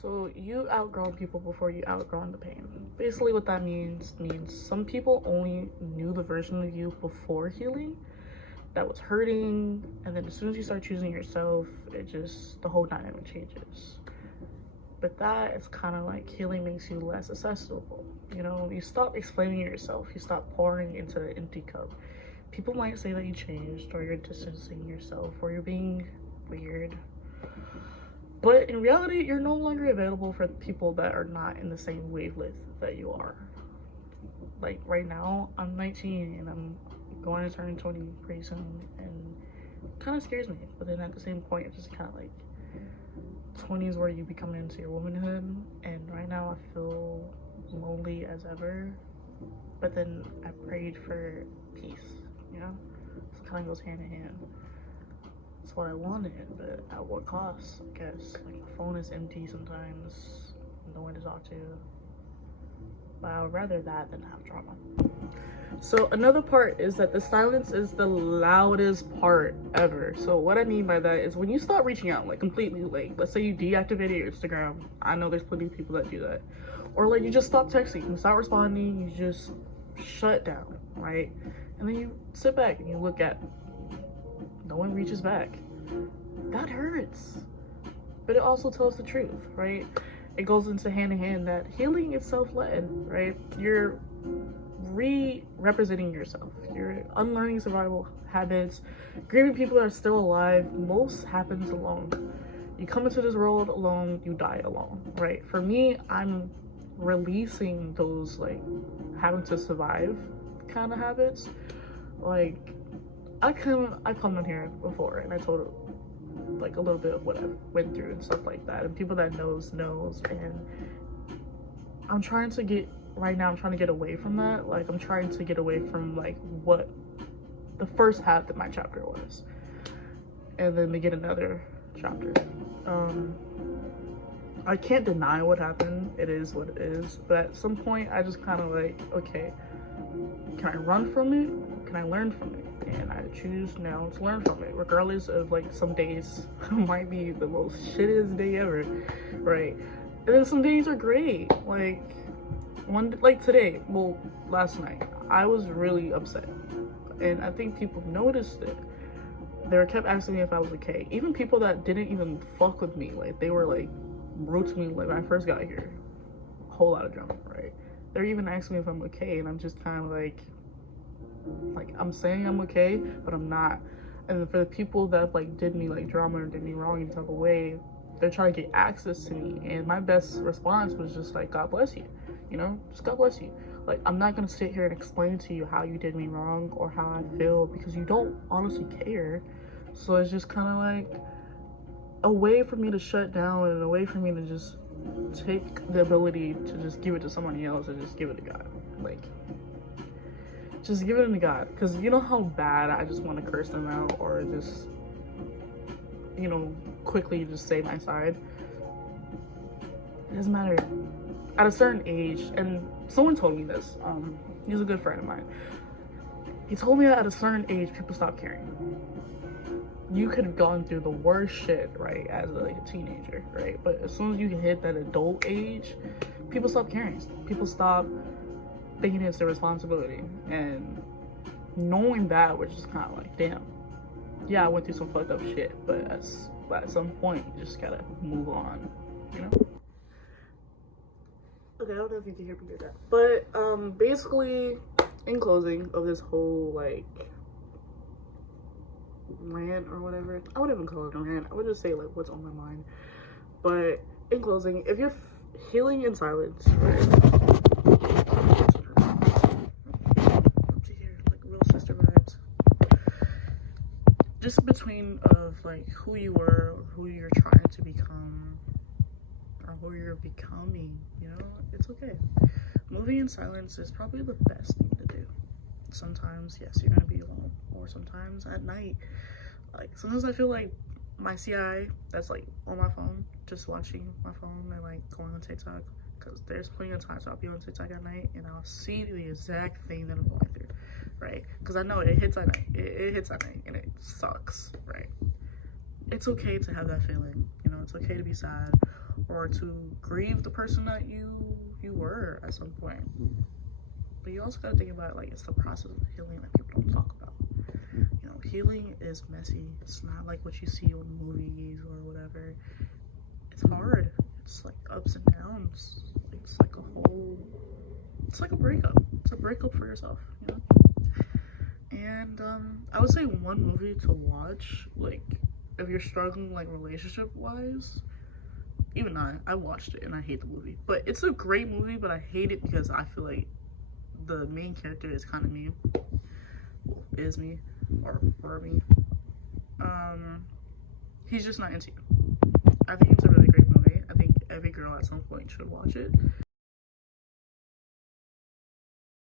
So you outgrown people before you outgrown the pain. Basically what that means some people only knew the version of you before healing that was hurting, and then as soon as you start choosing yourself, it just, the whole dynamic changes. But that is kind of like healing makes you less accessible. You know, you stop explaining yourself, you stop pouring into the empty cup. People might say that you changed, or you're distancing yourself, or you're being weird, but in reality, you're no longer available for people that are not in the same wavelength that you are. Like right now, I'm 19 and I'm going to turn 20 pretty soon, and it kind of scares me. But then at the same point, it's just kind of like 20s where you become into your womanhood, and right now I feel lonely as ever. But then I prayed for peace, you know? So it kind of goes hand in hand. It's what I wanted, but at what cost, I guess. Like, my phone is empty sometimes, no one to talk to. But I would rather that than have drama. So another part is that the silence is the loudest part ever. So what I mean by that is when you stop reaching out, like completely, like let's say you deactivated your Instagram. I know there's plenty of people that do that. Or like you just stop texting, you stop responding, you just shut down, right? And then you sit back and you look at no one reaches back. That hurts. But it also tells the truth, right? It goes into hand in hand that healing is self-led, right? You're re-representing yourself. You're unlearning survival habits, grieving people that are still alive. Most happens alone. You come into this world alone, you die alone, right? For me, I'm releasing those like having to survive kind of habits. Like I come in here before and I told like a little bit of what I went through and stuff like that, and people that knows, and I'm trying to get away from that. Like I'm trying to get away from like what the first half of my chapter was, and then begin another chapter. I can't deny what happened, it is what it is, but at some point I just kind of like, okay, can I run from it? Can I learn from it? And I choose now to learn from it, regardless of like some days might be the most shittiest day ever, right? And then some days are great. Like today, well, last night, I was really upset, and I think people noticed it. They kept asking me if I was okay. Even people that didn't even fuck with me, like they were like rude to me like when I first got here. A whole lot of drama, right? They're even asking me if I'm okay, and I'm just kind of like I'm saying I'm okay, but I'm not. And for the people that like did me like drama or did me wrong in type of way, they're trying to get access to me, and my best response was just like, God bless you, you know, just God bless you. Like I'm not gonna sit here and explain to you how you did me wrong or how I feel, because you don't honestly care. So it's just kind of like a way for me to shut down, and a way for me to just take the ability to just give it to somebody else and just give it to God. Like just give it to God, because you know how bad I just want to curse them out, or just, you know, quickly just say my side. It doesn't matter. At a certain age, and someone told me this, he's a good friend of mine. He told me that at a certain age, people stop caring. You could have gone through the worst shit, right, as like a teenager, right? But as soon as you hit that adult age, people stop caring. People stop thinking it's their responsibility, and knowing that, we're just kind of like, damn, yeah, I went through some fucked up shit, but at some point you just gotta move on, you know. Okay, I don't know if you can hear me or not, but basically, in closing of this whole like rant or whatever, I wouldn't even call it a rant, I would just say like what's on my mind. But in closing, if you're healing in silence, right, just between of like who you were, who you're trying to become, or who you're becoming, you know, it's okay. Moving in silence is probably the best thing to do. Sometimes, yes, you're gonna be alone, or sometimes at night. Like sometimes I feel like my CI that's like on my phone, just watching my phone and like going on TikTok, because there's plenty of times I'll be on TikTok at night and I'll see the exact thing that I'm going through, right? Because I know it hits at night. It hits at night and it sucks, right? It's okay to have that feeling, you know. It's okay to be sad, or to grieve the person that you were at some point. But you also gotta think about, like, it's the process of healing that people don't talk about. You know, healing is messy. It's not like what you see on movies or whatever. It's hard. It's like ups and downs. It's like it's like a breakup. It's a breakup for yourself, you know? And I would say one movie to watch, like, if you're struggling, like, relationship wise. Even I watched it and I hate the movie, but it's a great movie, but I hate it because I feel like the main character is kind of me. Well, is me, or for me. He's just not into you. I think it's a really great movie. I think every girl at some point should watch it.